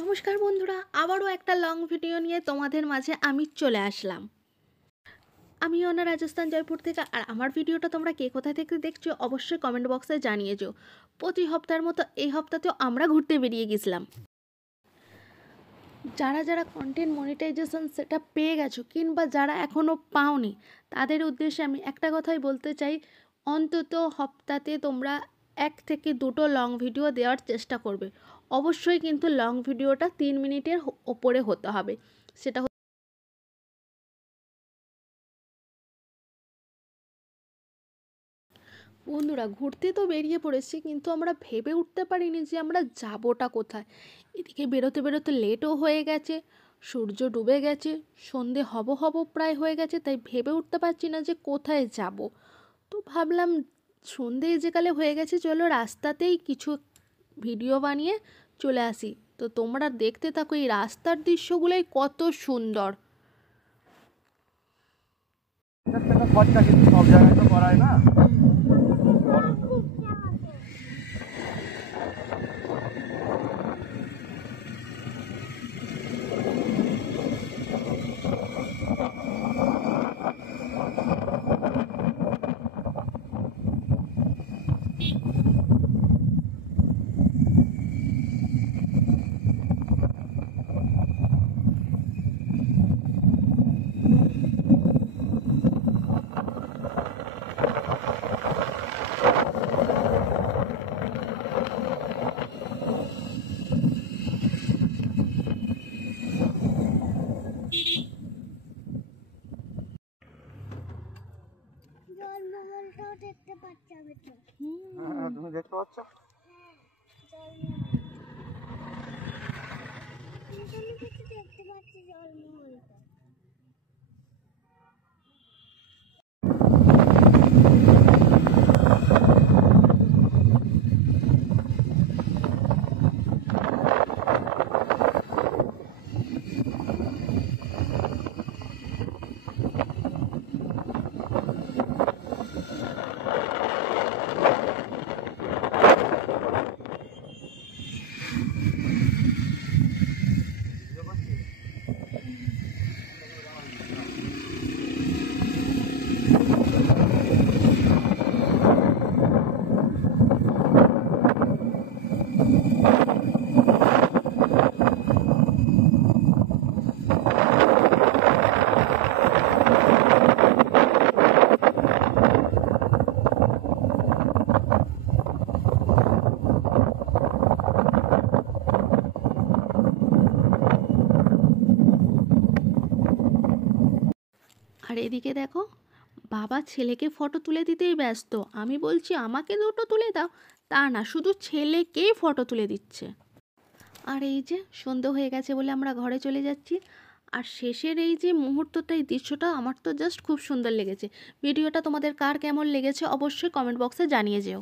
নমস্কার বন্ধুরা, আবারও একটা লং ভিডিও নিয়ে তোমাদের মাঝে আমি চলে আসলাম। আমি অনা রাজস্থান জয়পুর থেকে। আর আমার ভিডিওটা তোমরা কে কোথা থেকে দেখছো অবশ্যই কমেন্ট বক্সে জানিয়েছো। প্রতি সপ্তাহের মতো এই সপ্তাহতেও আমরা ঘুরতে বেরিয়ে গেছিলাম। যারা যারা কন্টেন্ট মনিটাইজেশন সেটা পেয়ে গেছো কিংবা যারা এখনও পাওনি, তাদের উদ্দেশ্যে আমি একটা কথাই বলতে চাই, অন্তত সপ্তাহে তোমরা 1 থেকে 2টো লং ভিডিও দেওয়ার চেষ্টা করবে। অবশ্যই কিন্তু লং ভিডিওটা 3 মিনিটের ওপরে হতে হবে। সেটা বন্ধুরা, ঘুরতে তো বেরিয়ে পড়েছি, কিন্তু আমরা ভেবে উঠতে পারিনি যে আমরা যাবোটা কোথায়। এদিকে বেরোতে বেরোতে লেটও হয়ে গেছে, সূর্য ডুবে গেছে, সন্ধে হব হব প্রায় হয়ে গেছে, তাই ভেবে উঠতে পারছি না যে কোথায় যাব। তো ভাবলাম সন্ধে যেকালে হয়ে গেছে, চলো রাস্তাতেই কিছু ভিডিও বানিয়ে চলে আসি। তো তোমরা দেখতে থাকো, এই রাস্তার দৃশ্যগুলোই কত সুন্দর। খরচা কিন্তু সব জায়গায় তো করায় না। জলমহলটাও দেখতে পাচ্ছি আমি তো। হ্যাঁ, তুমি দেখতে পাচ্ছ? আমি কিছু দেখতে পাচ্ছি জলমহলটা। আর এদিকে দেখো, বাবা ছেলেকে ফটো তুলে দিতেই ব্যস্ত। আমি বলছি আমাকে দুটো তুলে দাও, তা না, শুধু ছেলেকেই ফটো তুলে দিচ্ছে। আর এই যে সন্ধে হয়ে গেছে বলে আমরা ঘরে চলে যাচ্ছি। আর শেষের এই যে মুহূর্তটা, এই দৃশ্যটা আমার তো জাস্ট খুব সুন্দর লেগেছে। ভিডিওটা তোমাদের কার কেমন লেগেছে অবশ্যই কমেন্ট বক্সে জানিয়ে যেও।